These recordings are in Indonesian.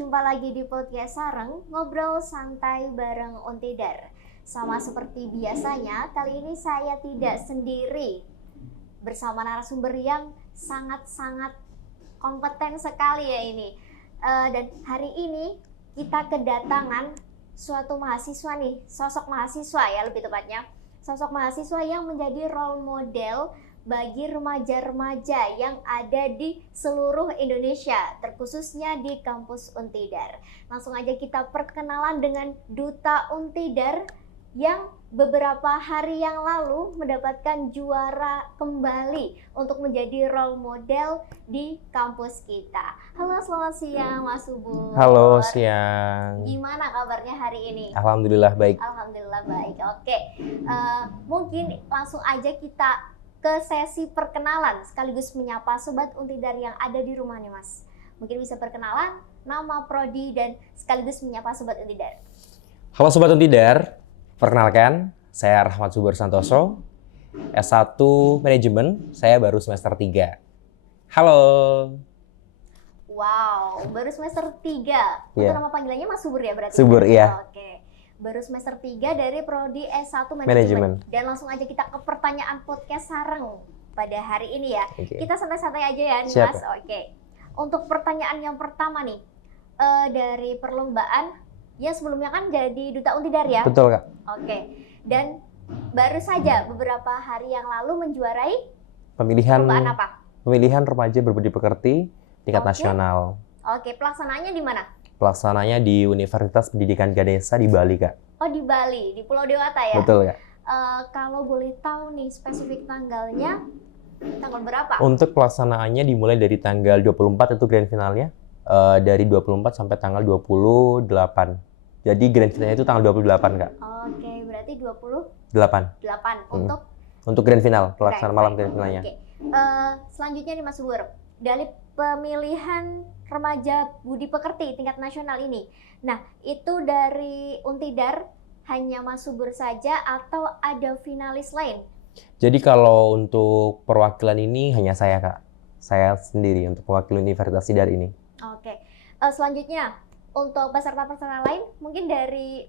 jumpa lagi di podcast Sareng, ngobrol santai bareng Untidar. Sama seperti biasanya, kali ini saya tidak sendiri bersama narasumber yang sangat-sangat kompeten sekali ya ini. Dan hari ini kita kedatangan suatu mahasiswa nih, sosok mahasiswa ya lebih tepatnya. Sosok mahasiswa yang menjadi role model bagi remaja-remaja yang ada di seluruh Indonesia, terkhususnya di kampus Untidar. Langsung aja kita perkenalan dengan Duta Untidar yang beberapa hari yang lalu mendapatkan juara kembali untuk menjadi role model di kampus kita. Halo, selamat siang Mas Subur. Halo, siang. Gimana kabarnya hari ini? Alhamdulillah baik. Alhamdulillah baik. Oke, mungkin langsung aja kita ke sesi perkenalan sekaligus menyapa Sobat Untidar yang ada di rumah nih Mas. Mungkin bisa perkenalan, nama, prodi, dan sekaligus menyapa Sobat Untidar. Halo Sobat Untidar, perkenalkan saya Rahmat Subur Santoso, S1 Manajemen, saya baru semester 3. Halo. Wow, baru semester 3. Itu nama panggilannya Mas Subur ya berarti? Subur, iya. Oke. Baru semester 3 dari prodi S1 Manajemen. Dan langsung aja kita ke pertanyaan podcast Sareng pada hari ini ya. Okay. Kita santai-santai aja ya nih Siap. Mas. Oke. Untuk pertanyaan yang pertama nih, dari perlombaan yang sebelumnya kan jadi Duta Untidar ya? Betul Kak. Oke. Dan baru saja beberapa hari yang lalu menjuarai perlombaan apa? Pemilihan remaja berbudi pekerti tingkat nasional. Oke, pelaksanaannya di mana? Pelaksananya di Universitas Pendidikan Ganesha di Bali, Kak. Oh, di Bali, di Pulau Dewata ya? Betul, Kak. Kalau boleh tahu nih spesifik tanggalnya, tanggal berapa? Untuk pelaksanaannya dimulai dari tanggal 24 itu grand finalnya, dari 24 sampai tanggal 28. Jadi grand finalnya itu tanggal 28, Kak. Oke, berarti 8 untuk grand final, pelaksanaan malam grand finalnya. Oke. Selanjutnya nih Mas Subur, dari pemilihan remaja budi pekerti tingkat nasional ini. Nah, itu dari Untidar hanya Mas Subur saja atau ada finalis lain? Jadi kalau untuk perwakilan ini hanya saya, Kak. Saya sendiri untuk mewakili Universitas Tidar ini. Oke. Selanjutnya, untuk peserta-peserta lain mungkin dari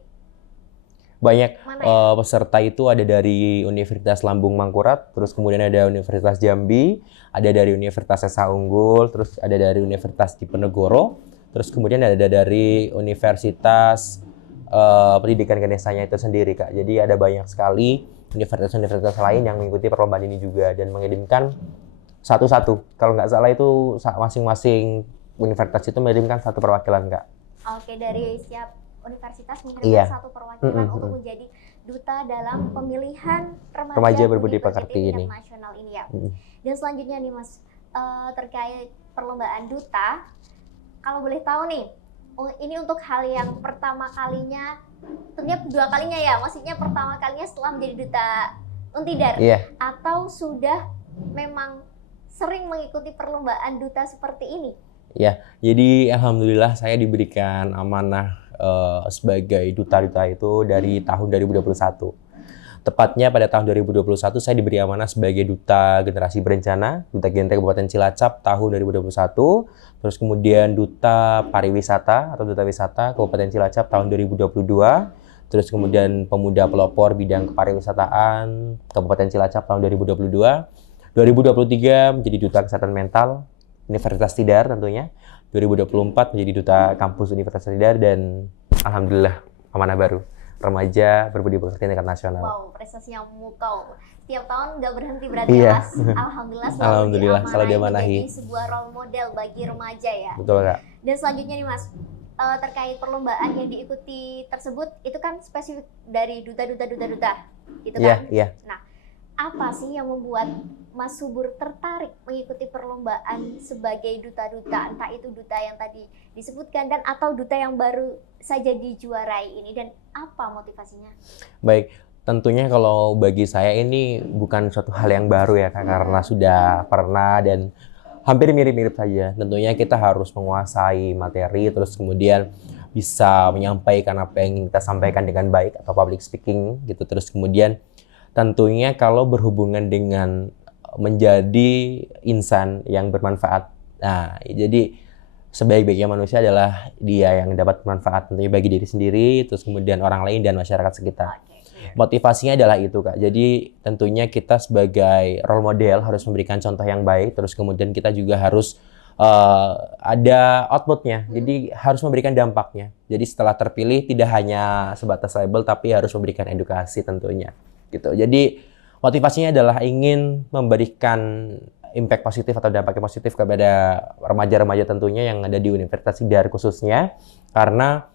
banyak mana ya? Peserta itu ada dari Universitas Lambung Mangkurat, terus kemudian ada Universitas Jambi, ada dari Universitas Esa Unggul, terus ada dari Universitas Diponegoro, terus kemudian ada dari Universitas Pendidikan Ganesha-nya itu sendiri, Kak. Jadi ada banyak sekali universitas-universitas lain yang mengikuti perlombaan ini juga dan mengirimkan satu-satu. Kalau nggak salah itu masing-masing universitas itu mengirimkan satu perwakilan, Kak. Oke, dari setiap universitas mengirimkan satu perwakilan untuk menjadi duta dalam pemilihan remaja berbudi pekerti ini nasional ini ya. Dan selanjutnya nih Mas, terkait perlombaan duta, kalau boleh tahu nih, ini untuk hal yang pertama kalinya, tentunya dua kalinya ya, maksudnya pertama kalinya setelah menjadi duta Untidar, atau sudah memang sering mengikuti perlombaan duta seperti ini? Ya, jadi alhamdulillah saya diberikan amanah sebagai duta-duta itu dari tahun 2021. Tepatnya pada tahun 2021 saya diberi amanah sebagai duta generasi berencana, duta genre Kabupaten Cilacap tahun 2021, terus kemudian duta pariwisata atau duta wisata Kabupaten Cilacap tahun 2022, terus kemudian pemuda pelopor bidang kepariwisataan Kabupaten Cilacap tahun 2022, 2023 menjadi duta kesehatan mental Universitas Tidar tentunya, 2024 menjadi duta kampus Universitas Tidar, dan alhamdulillah amanah baru remaja berbudi pekerti tingkat nasional. Wow, prestasi yang memukau. Setiap tahun nggak berhenti berarti ya Mas. Alhamdulillah selalu diamanahi menjadi sebuah role model bagi remaja ya. Betul, Kak. Dan selanjutnya nih Mas, terkait perlombaan yang diikuti tersebut itu kan spesifik dari duta gitu kan? Iya. Nah, apa sih yang membuat Mas Subur tertarik mengikuti perlombaan sebagai duta-duta, entah itu duta yang tadi disebutkan dan atau duta yang baru saja dijuarai ini, dan apa motivasinya? Baik, tentunya kalau bagi saya ini bukan suatu hal yang baru ya Kak, karena sudah pernah dan hampir mirip-mirip saja. Tentunya kita harus menguasai materi, terus kemudian bisa menyampaikan apa yang ingin kita sampaikan dengan baik atau public speaking gitu. Terus kemudian tentunya kalau berhubungan dengan menjadi insan yang bermanfaat. Nah, jadi sebaik-baiknya manusia adalah dia yang dapat manfaat tentunya bagi diri sendiri, terus kemudian orang lain dan masyarakat sekitar. Motivasinya adalah itu, Kak. Jadi tentunya kita sebagai role model harus memberikan contoh yang baik, terus kemudian kita juga harus ada outputnya, jadi harus memberikan dampaknya. Jadi setelah terpilih tidak hanya sebatas label, tapi harus memberikan edukasi tentunya. Gitu. Jadi motivasinya adalah ingin memberikan impact positif atau dampak positif kepada remaja-remaja tentunya yang ada di Universitas Tidar khususnya, karena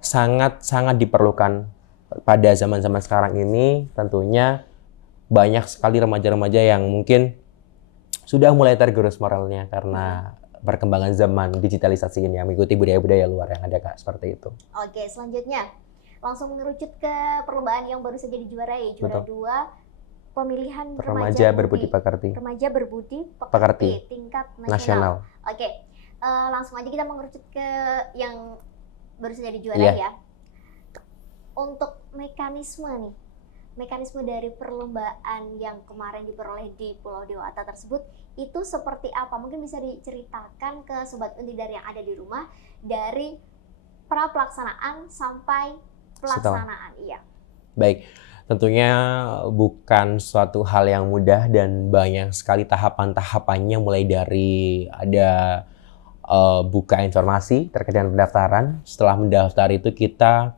sangat-sangat diperlukan pada zaman-zaman sekarang ini. Tentunya banyak sekali remaja-remaja yang mungkin sudah mulai tergerus moralnya karena perkembangan zaman digitalisasi ini yang mengikuti budaya-budaya luar yang ada, Kak, seperti itu. Oke, selanjutnya langsung mengerucut ke perlombaan yang baru saja dijuarai, juara 2 pemilihan remaja berbudi pekerti. Remaja berbudi pekerti tingkat nasional. Oke, langsung aja kita mengerucut ke yang baru saja dijuarai ya. Untuk mekanisme dari perlombaan yang kemarin diperoleh di Pulau Dewata tersebut itu seperti apa? Mungkin bisa diceritakan ke Sobat Untidar yang ada di rumah dari pra pelaksanaan sampai pelaksanaan. Iya. Baik. Tentunya bukan suatu hal yang mudah dan banyak sekali tahapan-tahapannya, mulai dari ada buka informasi terkait dengan pendaftaran. Setelah mendaftar itu kita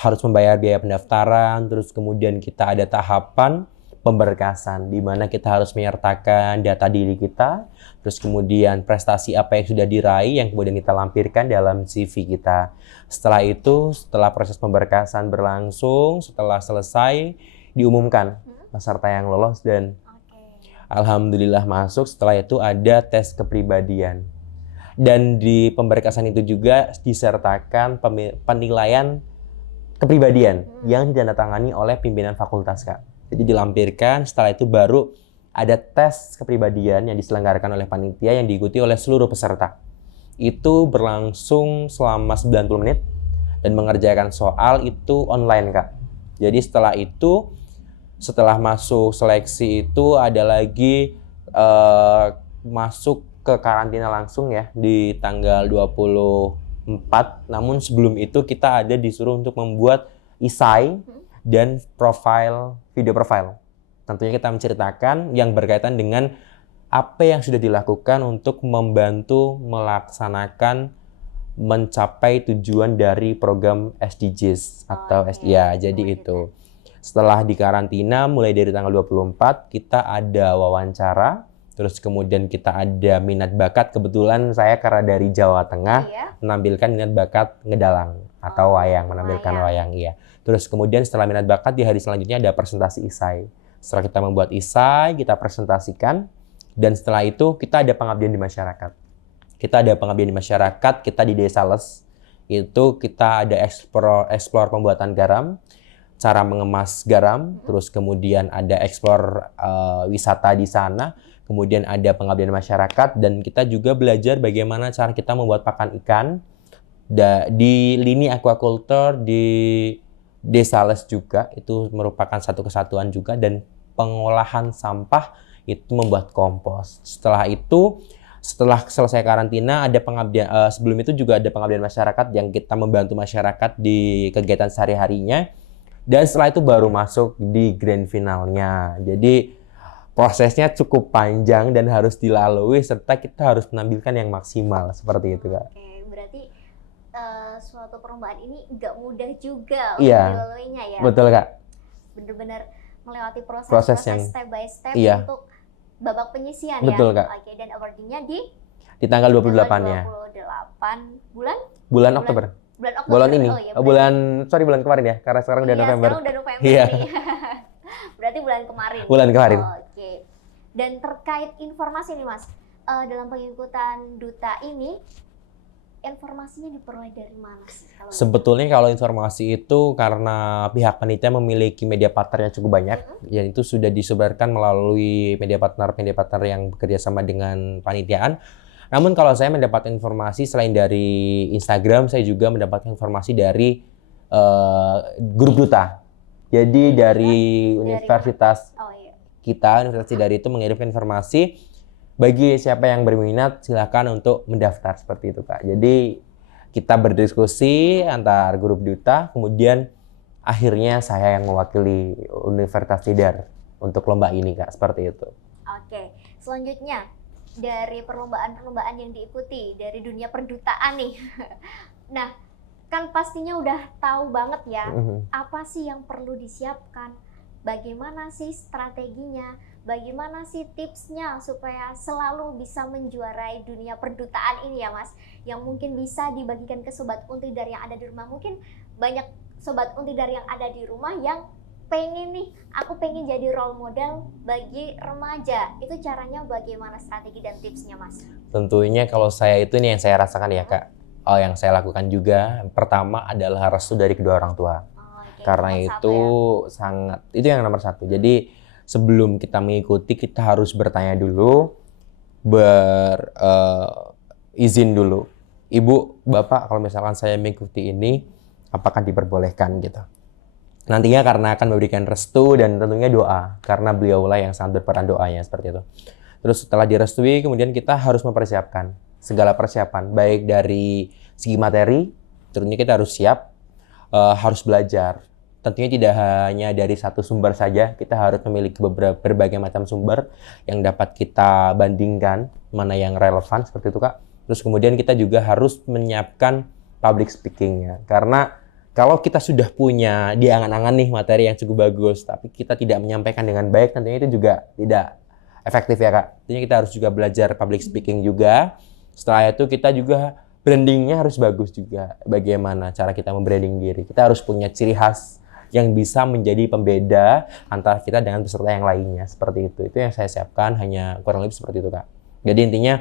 harus membayar biaya pendaftaran, terus kemudian kita ada tahapan pemberkasan di mana kita harus menyertakan data diri kita, terus kemudian prestasi apa yang sudah diraih yang kemudian kita lampirkan dalam CV kita. Setelah itu, setelah proses pemberkasan berlangsung, setelah selesai diumumkan peserta yang lolos dan alhamdulillah masuk. Setelah itu ada tes kepribadian. Dan di pemberkasan itu juga disertakan penilaian kepribadian yang ditandatangani oleh pimpinan fakultas, Kak. Jadi dilampirkan, setelah itu baru ada tes kepribadian yang diselenggarakan oleh panitia yang diikuti oleh seluruh peserta. Itu berlangsung selama 90 menit dan mengerjakan soal itu online, Kak. Jadi setelah itu, setelah masuk seleksi itu ada lagi masuk ke karantina langsung ya di tanggal 24. Namun sebelum itu kita ada disuruh untuk membuat esai dan video profile. Tentunya kita menceritakan yang berkaitan dengan apa yang sudah dilakukan untuk membantu melaksanakan mencapai tujuan dari program SDGs atau jadi itu. Setelah di karantina mulai dari tanggal 24 kita ada wawancara, terus kemudian kita ada minat bakat. Kebetulan saya karena dari Jawa Tengah menampilkan minat bakat ngedalang atau wayang, menampilkan wayang Terus kemudian setelah minat bakat di hari selanjutnya ada presentasi esai. Setelah kita membuat esai, kita presentasikan, dan setelah itu kita ada pengabdian di masyarakat. Kita ada pengabdian di masyarakat, kita di Desa Les. Itu kita ada explore pembuatan garam, cara mengemas garam, terus kemudian ada explore wisata di sana, kemudian ada pengabdian di masyarakat, dan kita juga belajar bagaimana cara kita membuat pakan ikan di lini aquaculture di Desa Les juga. Itu merupakan satu kesatuan juga, dan pengolahan sampah itu membuat kompos. Setelah itu, setelah selesai karantina ada pengabdian, sebelum itu juga ada pengabdian masyarakat yang kita membantu masyarakat di kegiatan sehari-harinya, dan setelah itu baru masuk di grand finalnya. Jadi prosesnya cukup panjang dan harus dilalui, serta kita harus menampilkan yang maksimal seperti itu, Kak. Oke, berarti suatu perlombaan ini nggak mudah juga untuk dilaluinya ya. Betul, Kak. Benar-benar melewati proses yang step by step untuk babak penyisian. Betul, Kak. Oke, dan awardingnya di tanggal 28-nya. 28 bulan Oktober. Bulan ini. Bulan kemarin ya, karena sekarang udah November. Sekarang udah November. Berarti bulan kemarin. Bulan kemarin. Oke. Dan terkait informasi nih, Mas, dalam pengikutan duta ini, informasinya diperoleh dari mana sih? Sebetulnya kalau informasi itu karena pihak panitia memiliki media partner yang cukup banyak, yang itu sudah disebarkan melalui media partner yang bekerja sama dengan panitiaan. Namun kalau saya mendapat informasi selain dari Instagram, saya juga mendapatkan informasi dari grup duta. Jadi dari universitas kita, Universitas Tidar itu mengirimkan informasi bagi siapa yang berminat silakan untuk mendaftar seperti itu Kak. Jadi kita berdiskusi antar grup duta, kemudian akhirnya saya yang mewakili Universitas Tidar untuk lomba ini Kak, seperti itu. Oke, selanjutnya dari perlombaan-perlombaan yang diikuti dari dunia perdutaan nih. Nah, kan pastinya udah tahu banget ya, apa sih yang perlu disiapkan, bagaimana sih strateginya, bagaimana sih tipsnya supaya selalu bisa menjuarai dunia perdutaan ini ya Mas, yang mungkin bisa dibagikan ke Sobat Untidar yang ada di rumah. Mungkin banyak Sobat Untidar yang ada di rumah yang pengen nih, aku pengen jadi role model bagi remaja. Itu caranya bagaimana, strategi dan tipsnya Mas? Tentunya kalau saya itu nih yang saya rasakan ya Kak, yang saya lakukan juga pertama adalah restu dari kedua orang tua. Karena itu sangat, itu yang nomor satu. Jadi sebelum kita mengikuti kita harus bertanya dulu, izin dulu. Ibu, Bapak, kalau misalkan saya mengikuti ini, apakah diperbolehkan gitu. Nantinya karena akan memberikan restu dan tentunya doa, karena beliaulah yang sangat berperan doanya seperti itu. Terus setelah direstui, kemudian kita harus mempersiapkan segala persiapan, baik dari segi materi, tentunya kita harus siap, harus belajar. Tentunya tidak hanya dari satu sumber saja, kita harus memiliki berbagai macam sumber yang dapat kita bandingkan, mana yang relevan, seperti itu Kak. Terus kemudian kita juga harus menyiapkan public speaking-nya, karena kalau kita sudah punya di angan-angan nih materi yang cukup bagus, tapi kita tidak menyampaikan dengan baik, tentunya itu juga tidak efektif ya Kak. Tentunya kita harus juga belajar public speaking juga. Setelah itu kita juga brandingnya harus bagus juga. Bagaimana cara kita membranding diri. Kita harus punya ciri khas yang bisa menjadi pembeda antara kita dengan peserta yang lainnya. Seperti itu. Itu yang saya siapkan, hanya kurang lebih seperti itu Kak. Jadi intinya,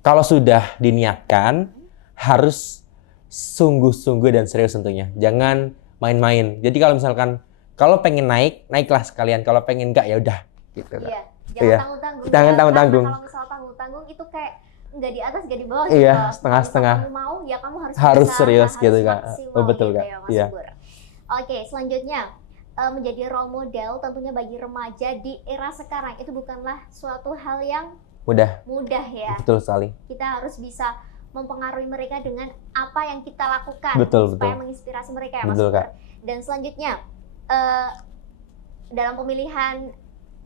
kalau sudah diniatkan, harus sungguh-sungguh dan serius tentunya. Jangan main-main. Jadi kalau misalkan, kalau pengen naik, naiklah sekalian. Kalau pengen enggak, ya udah. Gitu, iya, jangan tanggung-tanggung. Jangan tanggung-tanggung. Kalau misal tanggung-tanggung itu kayak nggak di atas, nggak di bawah. Iya, gitu. setengah-setengah. Kamu mau, ya kamu harus bisa, serius harus gitu Kak. maksimal, Betul gitu Kak. ya, Mas Iya. Subur. Oke, selanjutnya menjadi role model tentunya bagi remaja di era sekarang itu bukanlah suatu hal yang mudah ya. Betul sekali. Kita harus bisa mempengaruhi mereka dengan apa yang kita lakukan, supaya menginspirasi mereka ya Mas Betul, Subur. Kak. Dan selanjutnya dalam pemilihan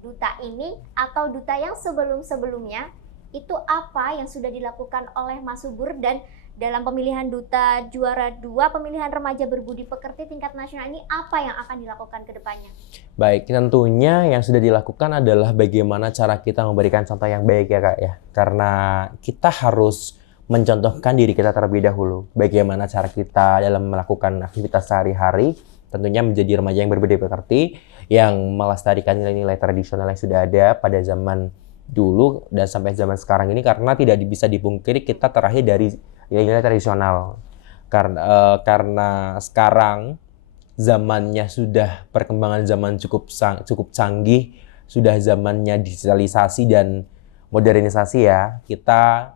duta ini atau duta yang sebelum-sebelumnya, itu apa yang sudah dilakukan oleh Mas Subur, dan dalam pemilihan duta juara 2 pemilihan remaja berbudi pekerti tingkat nasional ini apa yang akan dilakukan ke depannya? Baik, tentunya yang sudah dilakukan adalah bagaimana cara kita memberikan contoh yang baik ya Kak ya. Karena kita harus mencontohkan diri kita terlebih dahulu. Bagaimana cara kita dalam melakukan aktivitas sehari-hari, tentunya menjadi remaja yang berbudi pekerti, yang melestarikan nilai-nilai tradisional yang sudah ada pada zaman dulu dan sampai zaman sekarang ini, karena tidak bisa dipungkiri kita terakhir dari nilai-nilai tradisional. Karena sekarang zamannya sudah perkembangan zaman cukup canggih, sudah zamannya digitalisasi dan modernisasi ya. Kita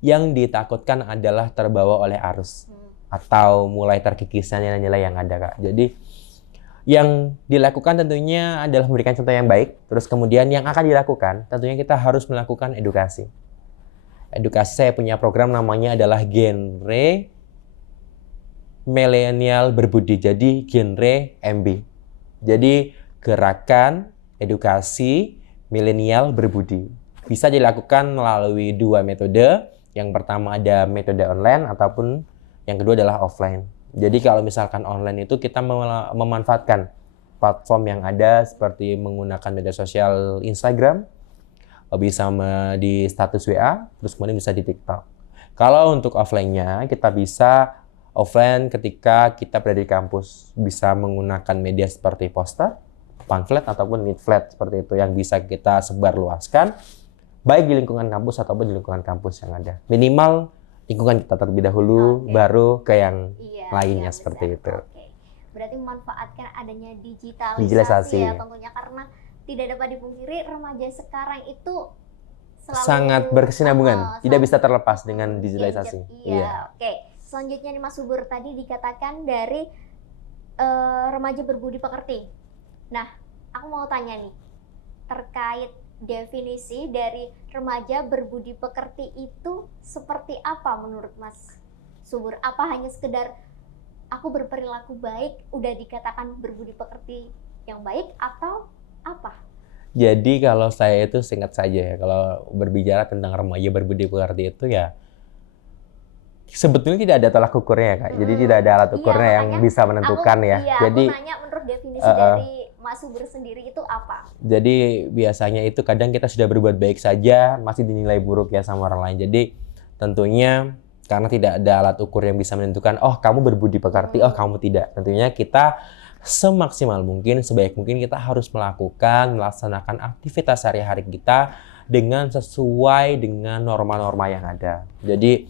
yang ditakutkan adalah terbawa oleh arus atau mulai terkikisnya nilai-nilai yang ada Kak. Jadi yang dilakukan tentunya adalah memberikan contoh yang baik. Terus kemudian yang akan dilakukan tentunya kita harus melakukan edukasi. Edukasi, saya punya program namanya adalah Genre Milenial Berbudi. Jadi genre MB. Jadi gerakan edukasi milenial berbudi. Bisa dilakukan melalui dua metode. Yang pertama ada metode online ataupun yang kedua adalah offline. Jadi kalau misalkan online itu kita memanfaatkan platform yang ada seperti menggunakan media sosial Instagram, bisa di status WA, terus kemudian bisa di TikTok. Kalau untuk offline-nya, kita bisa offline ketika kita berada di kampus. Bisa menggunakan media seperti poster, pamflet, ataupun leaflet seperti itu yang bisa kita sebarluaskan, baik di lingkungan kampus ataupun di lingkungan kampus yang ada. Minimal lingkungan kita terlebih dahulu, baru ke yang lainnya seperti itu. Berarti memanfaatkan adanya digitalisasi ya tentunya, karena tidak dapat dipungkiri remaja sekarang itu selalu sangat berkesinambungan, tidak bisa terlepas dengan digitalisasi. Iya. Oke. Selanjutnya nih Mas Subur, tadi dikatakan dari remaja berbudi pekerti. Nah, aku mau tanya nih terkait definisi dari remaja berbudi pekerti itu seperti apa menurut Mas Subur? Apa hanya sekedar aku berperilaku baik udah dikatakan berbudi pekerti yang baik atau apa? Jadi kalau saya itu singkat saja ya, kalau berbicara tentang remaja berbudi pekerti itu ya sebetulnya tidak ada tolak ukurnya ya Kak. Jadi tidak ada alat ukurnya yang bisa menentukan ya. Jadi aku nanya menurut definisi dari Mas Subur sendiri itu apa? Jadi biasanya itu kadang kita sudah berbuat baik saja masih dinilai buruk ya sama orang lain. Jadi tentunya karena tidak ada alat ukur yang bisa menentukan oh kamu berbudi pekerti, oh kamu tidak. Tentunya kita semaksimal mungkin, sebaik mungkin kita harus melaksanakan aktivitas sehari-hari kita dengan sesuai dengan norma-norma yang ada. Jadi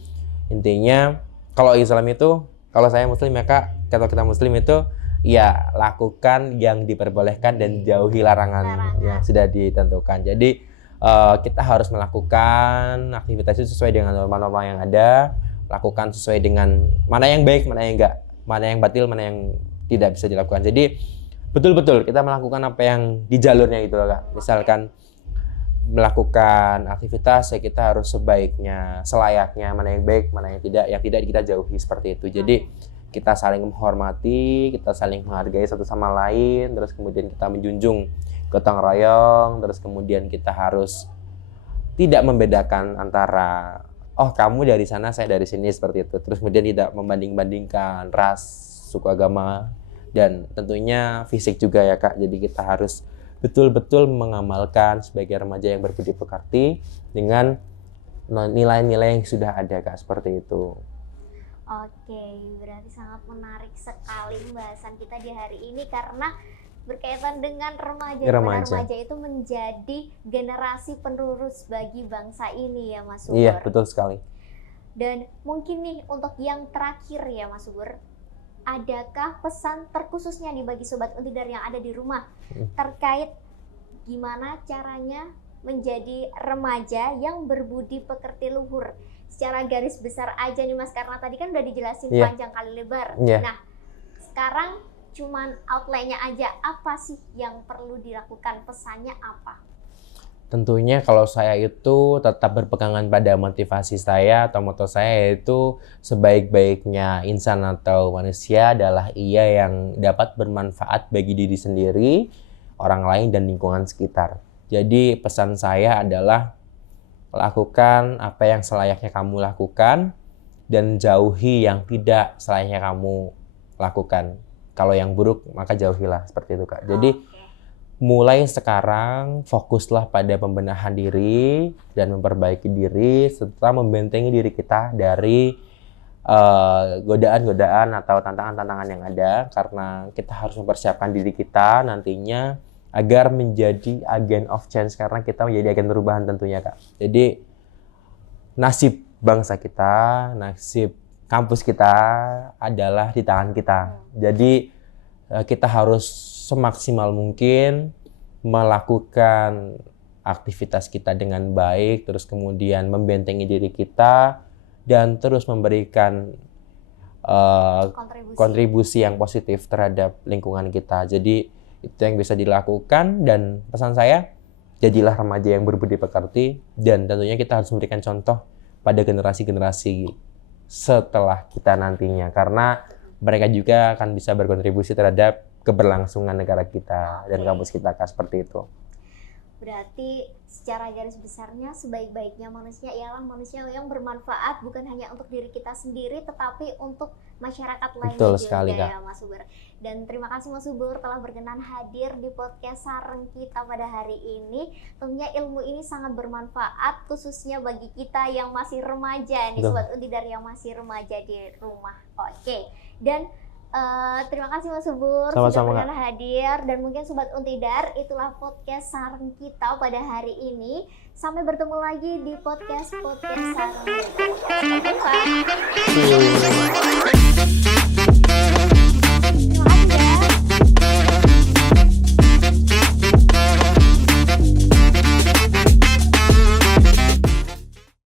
intinya kalau Islam itu, kalau saya Muslim ya Kak, kalau kita Muslim itu ya lakukan yang diperbolehkan dan jauhi larangan yang sudah ditentukan. Jadi kita harus melakukan aktivitas itu sesuai dengan norma-norma yang ada, lakukan sesuai dengan mana yang baik, mana yang enggak, mana yang batil, mana yang tidak bisa dilakukan. Jadi betul-betul kita melakukan apa yang di jalurnya gitu Kak. Misalkan melakukan aktivitas ya kita harus sebaiknya, selayaknya, mana yang baik, mana yang tidak kita jauhi seperti itu. Jadi kita saling menghormati, kita saling menghargai satu sama lain, terus kemudian kita menjunjung gotong royong, terus kemudian kita harus tidak membedakan antara oh kamu dari sana, saya dari sini seperti itu. Terus kemudian tidak membanding-bandingkan ras, suku, agama, dan tentunya fisik juga ya Kak. Jadi kita harus betul-betul mengamalkan sebagai remaja yang berbudi pekerti dengan nilai-nilai yang sudah ada Kak, seperti itu. Oke, berarti sangat menarik sekali pembahasan kita di hari ini karena berkaitan dengan remaja. Remaja itu menjadi generasi penerus bagi bangsa ini ya Mas Subur. Iya, betul sekali. Dan mungkin nih untuk yang terakhir ya Mas Subur, adakah pesan terkhususnya nih bagi Sobat Untidar yang ada di rumah terkait gimana caranya menjadi remaja yang berbudi pekerti luhur? Secara garis besar aja nih Mas, karena tadi kan udah dijelasin panjang kali lebar. Nah, sekarang cuman outline-nya aja, apa sih yang perlu dilakukan, pesannya apa? Tentunya kalau saya itu tetap berpegangan pada motivasi saya atau moto saya, yaitu sebaik-baiknya insan atau manusia adalah ia yang dapat bermanfaat bagi diri sendiri, orang lain, dan lingkungan sekitar. Jadi pesan saya adalah lakukan apa yang selayaknya kamu lakukan dan jauhi yang tidak selayaknya kamu lakukan. Kalau yang buruk maka jauhilah, seperti itu Kak. Jadi mulai sekarang fokuslah pada pembenahan diri dan memperbaiki diri serta membentengi diri kita dari godaan-godaan atau tantangan-tantangan yang ada, karena kita harus mempersiapkan diri kita nantinya agar menjadi agen of change, karena kita menjadi agen perubahan tentunya Kak. Jadi nasib bangsa kita, nasib kampus kita adalah di tangan kita. Jadi kita harus semaksimal mungkin melakukan aktivitas kita dengan baik, terus kemudian membentengi diri kita dan terus memberikan kontribusi yang positif terhadap lingkungan kita. Jadi itu yang bisa dilakukan, dan pesan saya, jadilah remaja yang berbudi pekerti, dan tentunya kita harus memberikan contoh pada generasi-generasi setelah kita nantinya, karena mereka juga akan bisa berkontribusi terhadap keberlangsungan negara kita dan kampus kita Kak, seperti itu. Berarti secara garis besarnya sebaik-baiknya manusia ialah manusia yang bermanfaat bukan hanya untuk diri kita sendiri tetapi untuk masyarakat lainnya. Betul sekali Kak. Ya Mas Subur. Dan terima kasih Mas Subur telah berkenan hadir di podcast Sareng kita pada hari ini. Tentunya ilmu ini sangat bermanfaat khususnya bagi kita yang masih remaja nih, Sobat Untidar yang masih remaja di rumah. Oke. Dan terima kasih Mas Subur sudah berkenan hadir, dan mungkin Sobat Untidar, itulah podcast Sareng kita pada hari ini. Sampai bertemu lagi di podcast Sareng. Sampai jumpa.